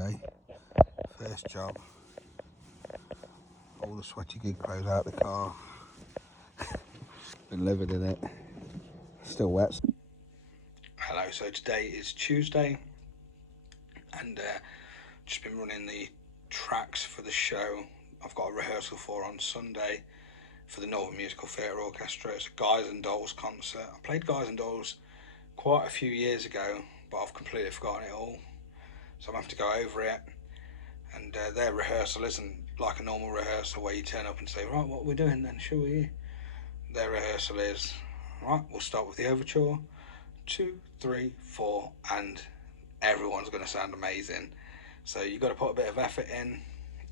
Monday, first job. All the sweaty gig clothes out the car. Been living in it. Still wet. Hello, so today is Tuesday and just been running the tracks for the show. I've got a rehearsal for on Sunday for the Northern Musical Theatre Orchestra. It's a Guys and Dolls concert. I played Guys and Dolls quite a few years ago, but I've completely forgotten it all. So I'm going to have to go over it. And their rehearsal isn't like a normal rehearsal where you turn up and say, right, what are we doing then, shall we? Their rehearsal is, right, we'll start with the overture, 2, 3, 4, and everyone's going to sound amazing. So you've got to put a bit of effort in.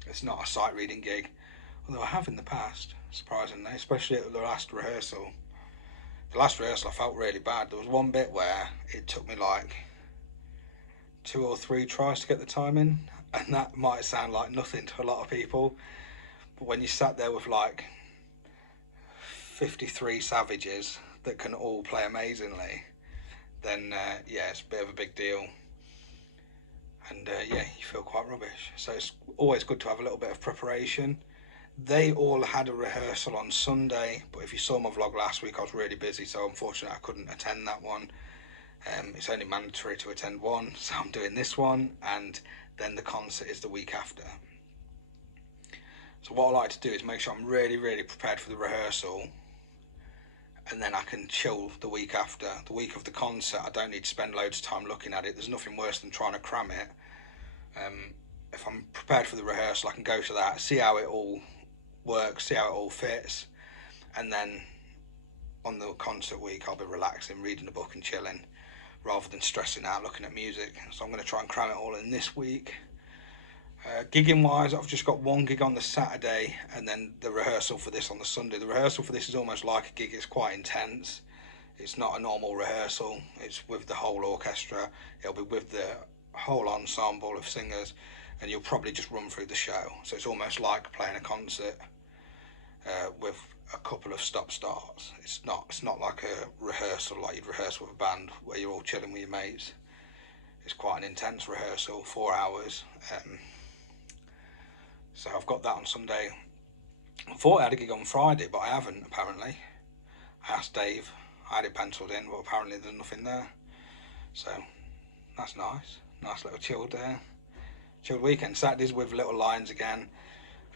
It's not a sight reading gig, although I have in the past, surprisingly, especially at the last rehearsal. The last rehearsal I felt really bad. There was one bit where it took me like 2 or 3 tries to get the time in, and that might sound like nothing to a lot of people, but when you sat there with like 53 savages that can all play amazingly, then yeah, it's a bit of a big deal. And yeah, you feel quite rubbish. So it's always good to have a little bit of preparation. They all had a rehearsal on Sunday, but if you saw my vlog last week, I was really busy, so unfortunately I couldn't attend that one. It's only mandatory to attend one, so I'm doing this one, and then the concert is the week after. So what I like to do is make sure I'm really prepared for the rehearsal, and then I can chill the week after. The week of the concert, I don't need to spend loads of time looking at it. There's nothing worse than trying to cram it. If I'm prepared for the rehearsal, I can go to that, see how it all works, see how it all fits, and then on the concert week I'll be relaxing, reading a book and chilling, rather than stressing out looking at music. So I'm going to try and cram it all in this week. Gigging wise, I've just got one gig on the Saturday and then the rehearsal for this on the Sunday. The rehearsal for this is almost like a gig. It's quite intense. It's not a normal rehearsal. It's with the whole orchestra. It'll be with the whole ensemble of singers, and you'll probably just run through the show. So it's almost like playing a concert with a couple of stop-starts. It's not like a rehearsal like you'd rehearse with a band where you're all chilling with your mates. It's quite an intense rehearsal, 4 hours. So I've got that on Sunday. I thought I had a gig on Friday, but I haven't, apparently. I asked Dave, I had it penciled in, but apparently there's nothing there. So that's nice. Nice little chilled weekend. Saturdays with Little Lions again.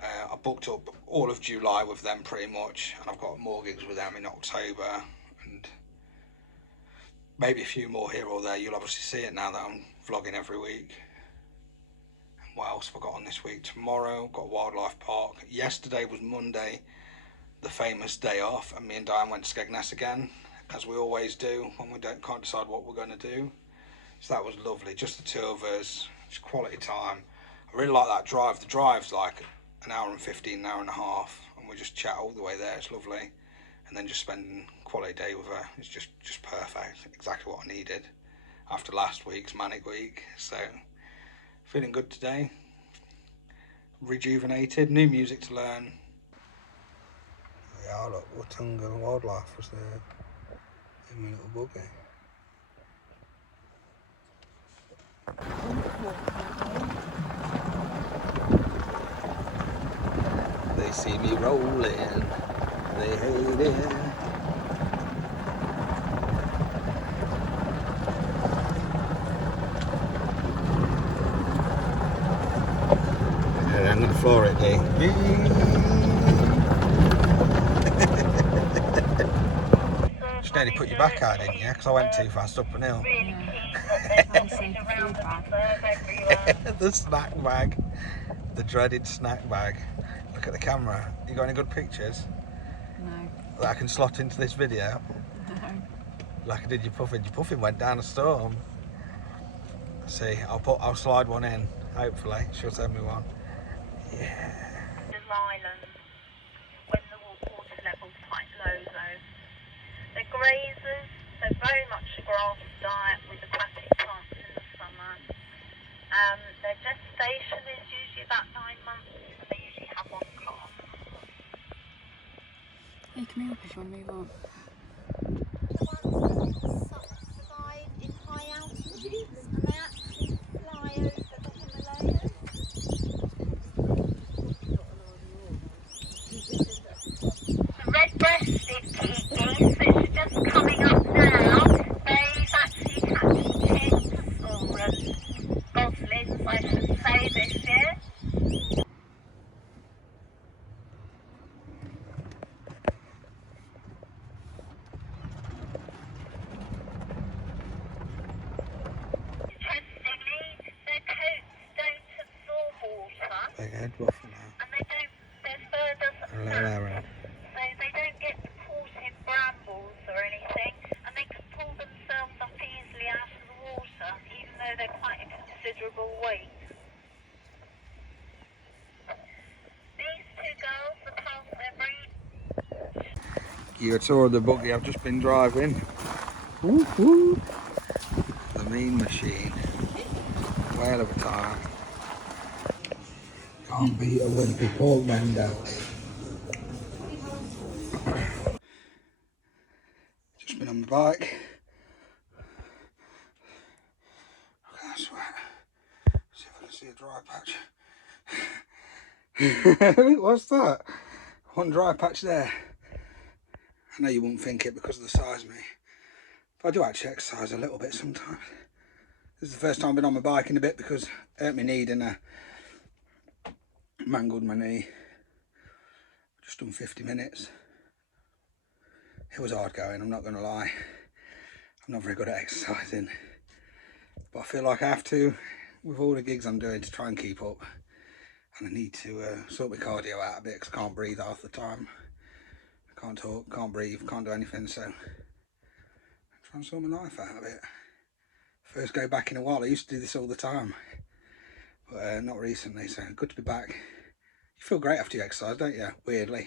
I booked up all of July with them pretty much, and I've got more gigs with them in October, and maybe a few more here or there. You'll obviously see it now that I'm vlogging every week. And what else have I got on this week? Tomorrow, I've got Wildlife Park. Yesterday was Monday, the famous day off, and me and Diane went to Skegness again, as we always do when we can't decide what we're going to do. So that was lovely, just the 2 of us, just quality time. I really like that drive. The drive's like an hour and 15, an hour and a half, and we just chat all the way there. It's lovely. And then just spending quality day with her, it's just perfect. Exactly what I needed after last week's manic week. So feeling good today, rejuvenated, new music to learn. Yeah, look, Watunga Wildlife was there in my little buggy. They see me rolling, they hate it. Yeah, I'm gonna floor it, Dee. Just nearly put your back out, didn't you? Because I went too fast up an hill. The snack bag, the dreaded snack bag. Look at the camera. You got any good pictures? No. That I can slot into this video? No. Like I did your puffin. Your puffin went down a storm. See, I'll slide one in. Hopefully, she'll send me one. Yeah. Islands, when the water level's quite low though. They're grazers, so very much a grass diet with aquatic plants in the summer. Their gestation is usually about 9 months, and they usually have 1 calf. Hey, come here if you want to move on. The ones that survive in high altitudes, and they actually fly over the Himalayas. big head ruffle now. And they don't, their fur doesn't snap, so they don't get caught in brambles or anything, and they can pull themselves up easily out of the water, even though they're quite a considerable weight. These two girls are past their breed. You saw the buggy I've just been driving. Woo woo. The mean machine. Whale of a time. Can't beat a wimpy pork bender. Just been on my bike. Look at that sweat. See if I can see a dry patch. What's that? One dry patch there. I know you wouldn't think it because of the size of me. But I do actually exercise a little bit sometimes. This is the first time I've been on my bike in a bit because I hurt my knee and I mangled my knee. Just done 50 minutes. It was hard going, I'm not going to lie. I'm not very good at exercising. But I feel like I have to with all the gigs I'm doing to try and keep up. And I need to sort my cardio out a bit because I can't breathe half the time. I can't talk, can't breathe, can't do anything, so I'm trying to sort my life out a bit. First go back in a while. I used to do this all the time, but not recently, so good to be back. You feel great after you exercise, don't you? Weirdly.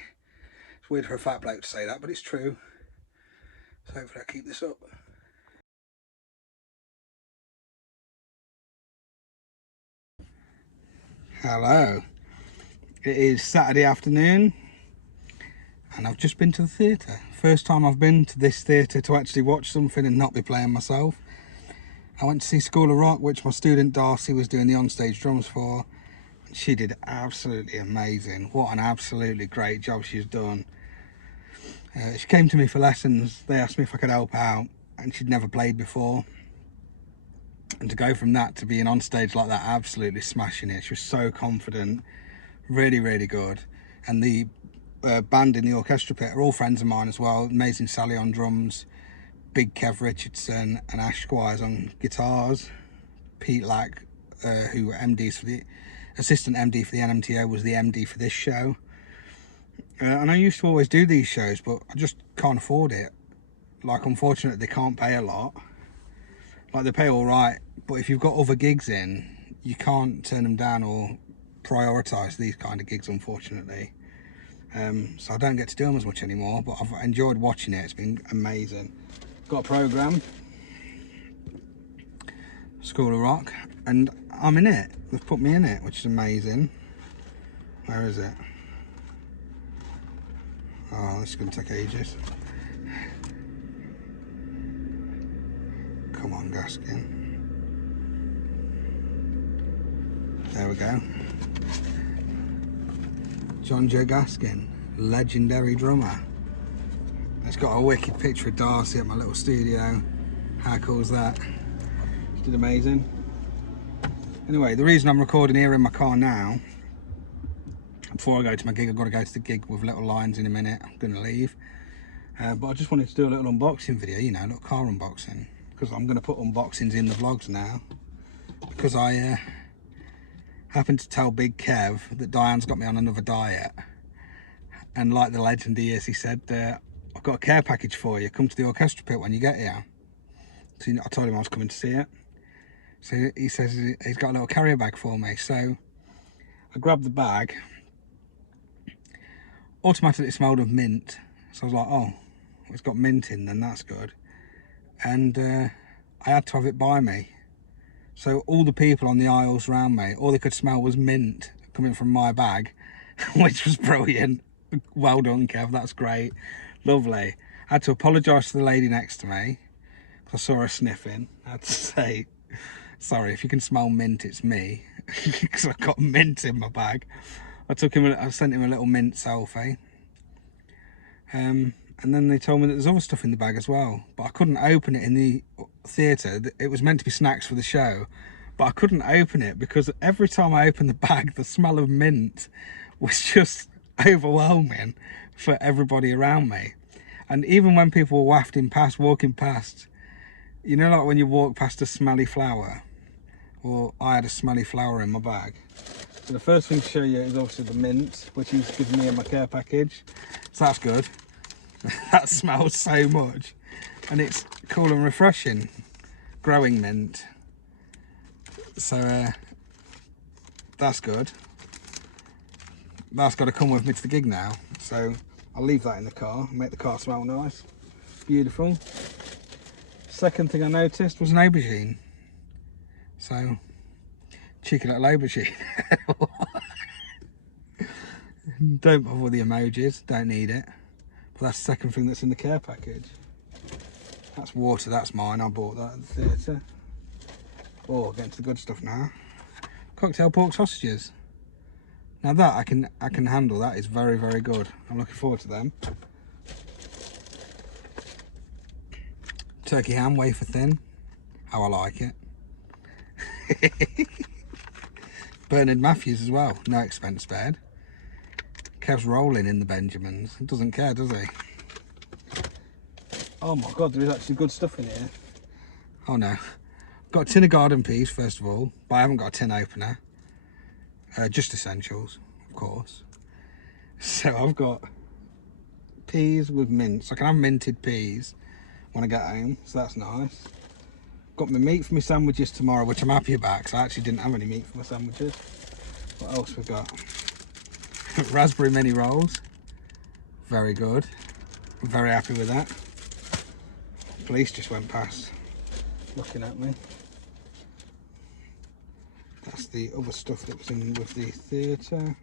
It's weird for a fat bloke to say that, but it's true. So hopefully I keep this up. Hello. It is Saturday afternoon and I've just been to the theatre. First time I've been to this theatre to actually watch something and not be playing myself. I went to see School of Rock, which my student Darcy was doing the onstage drums for. She did absolutely amazing. What an absolutely great job she's done. She came to me for lessons. They asked me if I could help out and she'd never played before. And to go from that to being on stage like that, absolutely smashing it. She was so confident, really, really good. And the band in the orchestra pit are all friends of mine as well. Amazing Sally on drums, Big Kev Richardson and Ash Squires on guitars. Pete Lack, who MDs for the assistant MD for the NMTO, was the MD for this show. And I used to always do these shows, but I just can't afford it. Like, unfortunately, they can't pay a lot. Like, they pay all right, but if you've got other gigs in, you can't turn them down or prioritise these kind of gigs, unfortunately. So I don't get to do them as much anymore, but I've enjoyed watching it. It's been amazing. Got a programme, School of Rock, and I'm in it. They've put me in it, which is amazing. Where is it? Oh, this is going to take ages. Come on, Gaskin. There we go. John Joe Gaskin, legendary drummer. It's got a wicked picture of Darcy at my little studio. How cool is that? She did amazing. Anyway, the reason I'm recording here in my car now, before I go to my gig, I've got to go to the gig with Little Lions in a minute. I'm going to leave. But I just wanted to do a little unboxing video, you know, a little car unboxing. Because I'm going to put unboxings in the vlogs now. Because I happened to tell Big Kev that Diane's got me on another diet. And like the legend he is, he said, I've got a care package for you. Come to the orchestra pit when you get here. So I told him I was coming to see it. So he says he's got a little carrier bag for me. So I grabbed the bag. Automatically it smelled of mint. So I was like, oh, it's got mint in, then that's good. And I had to have it by me. So all the people on the aisles around me, all they could smell was mint coming from my bag, which was brilliant. Well done, Kev, that's great. Lovely. I had to apologise to the lady next to me because I saw her sniffing. I had to say, sorry, if you can smell mint, it's me, because I've got mint in my bag. I sent him a little mint selfie. And then they told me that there's other stuff in the bag as well, but I couldn't open it in the theatre. It was meant to be snacks for the show, but I couldn't open it because every time I opened the bag, the smell of mint was just overwhelming for everybody around me. And even when people were walking past, you know, like when you walk past a smelly flower, well, I had a smelly flower in my bag. So the first thing to show you is obviously the mint, which he's given me in my care package. So that's good. That smells so much. And it's cool and refreshing. Growing mint. So that's good. That's got to come with me to the gig now. So I'll leave that in the car, make the car smell nice. Beautiful. Second thing I noticed was an aubergine. So, cheeky little aubergine. Don't bother with the emojis, don't need it. But that's the second thing that's in the care package. That's water, that's mine, I bought that at the theatre. Oh, getting to the good stuff now. Cocktail pork sausages. Now that I can handle, that is very, very good. I'm looking forward to them. Turkey ham, wafer thin, how I like it. Bernard Matthews as well, no expense spared. Kev's rolling in the Benjamins, doesn't care, does he? Oh my god, there is actually good stuff in here. Oh no. Got a tin of garden peas first of all, but I haven't got a tin opener. Just essentials, of course. So I've got peas with mint, so I can have minted peas when I get home, so that's nice. Got my meat for my sandwiches tomorrow, which I'm happy about because I actually didn't have any meat for my sandwiches. What else we got? Raspberry mini rolls, very good. I'm very happy with that. Police just went past looking at me. That's the other stuff that was in with the theatre.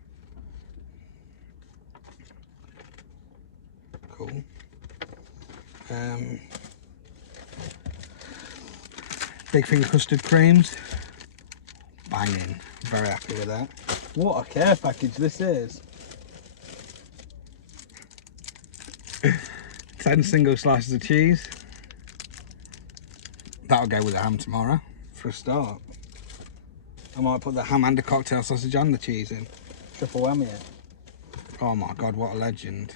Cool. Big finger custard creams. Banging. Very happy with that. What a care package this is. 10 single slices of cheese. That'll go with the ham tomorrow for a start. I might put the ham and a cocktail sausage and the cheese in. Triple whammy it. Oh my god, what a legend.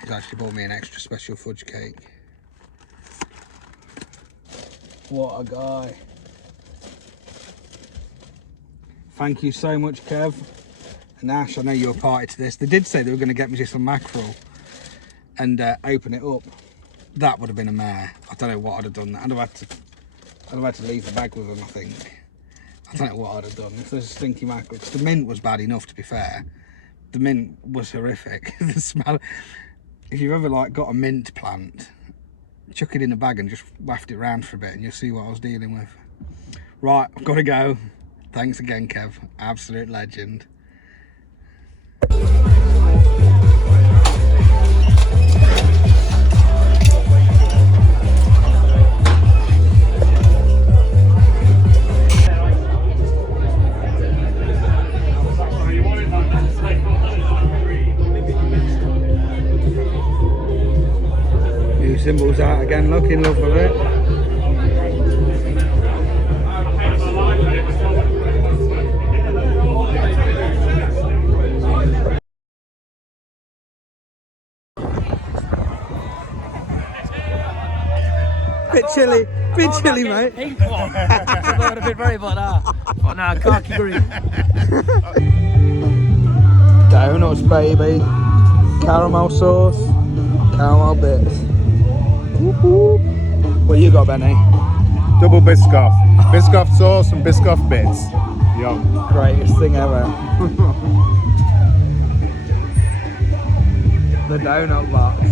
He's actually bought me an extra special fudge cake. What a guy. Thank you so much, Kev. And Ash, I know you're party to this. They did say they were going to get me some mackerel and open it up. That would have been a mare. I don't know what I'd have done. I'd have had to leave the bag with them, I think. I don't know what I'd have done if there's a stinky mackerel. Because the mint was bad enough, to be fair. The mint was horrific. The smell. If you've ever like got a mint plant, chuck it in a bag and just waft it around for a bit and you'll see what I was dealing with. Right, I've got to go. Thanks again, Kev. Absolute legend. New symbols out again, looking love of it. Bit chilly, mate. Pink one. I would have been very about that. Oh no, khaki green. Donuts, baby. Caramel sauce. Caramel bits. What you got, Benny? Double Biscoff. Biscoff sauce and Biscoff bits. Yum. Greatest thing ever. The donut box.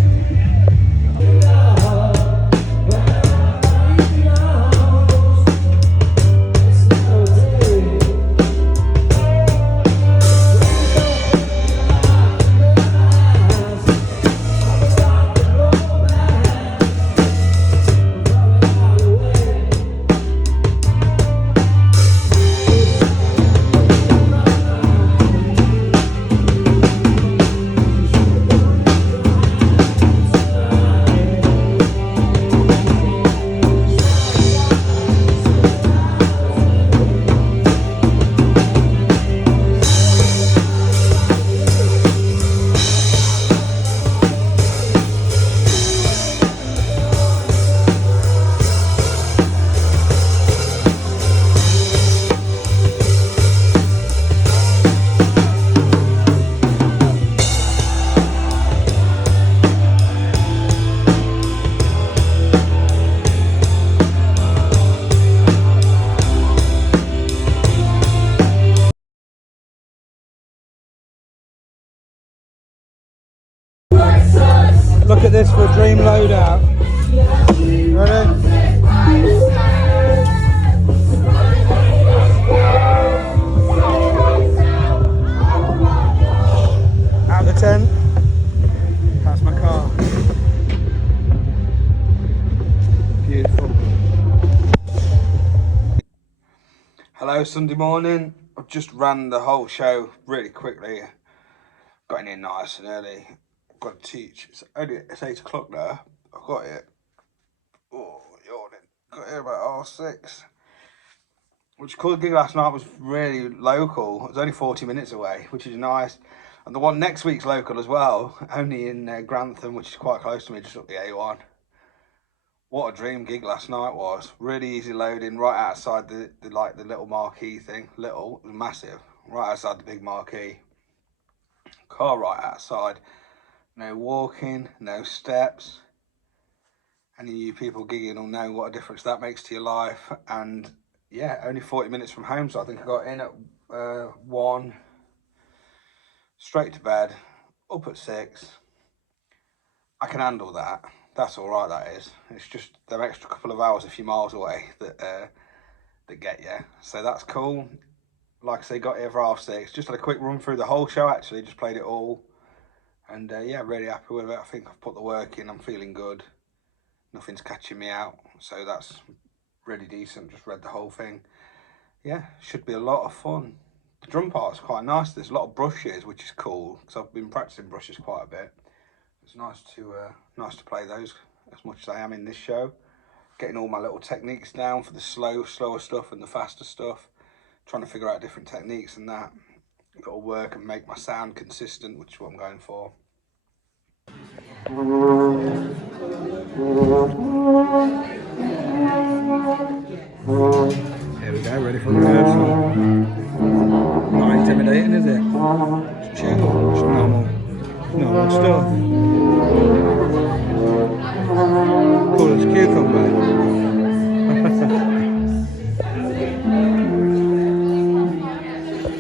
this for a dream loadout. Ready? Out the tent. That's my car. Beautiful. Hello, Sunday morning. I've just ran the whole show really quickly. Got in here nice and early. I've got to teach. It's 8 o'clock now. I've got it. Oh, yawning. Got here about 6:30. Which cool gig last night was really local. It was only 40 minutes away, which is nice. And the one next week's local as well, only in Grantham, which is quite close to me, just up the A1. What a dream gig last night was. Really easy loading, right outside the little marquee thing. Little, it was massive. Right outside the big marquee. Car right outside. No walking, no steps. Any of you people gigging will know what a difference that makes to your life. And yeah, only 40 minutes from home, so I think I got in at 1, straight to bed, up at 6. I can handle that. That's all right, that is. It's just the extra couple of hours a few miles away that get you. So that's cool. Like I say, got here for 6:30. Just had a quick run through the whole show, actually. Just played it all. And yeah, really happy with it. I think I've put the work in. I'm feeling good. Nothing's catching me out. So that's really decent. Just read the whole thing. Yeah, should be a lot of fun. The drum part's quite nice. There's a lot of brushes, which is cool, because I've been practicing brushes quite a bit. It's nice to play those as much as I am in this show. Getting all my little techniques down for the slower stuff and the faster stuff. Trying to figure out different techniques and that. Got to work and make my sound consistent, which is what I'm going for. Here we go, ready for rehearsal. Not intimidating, is it? It's chill, it's normal stuff.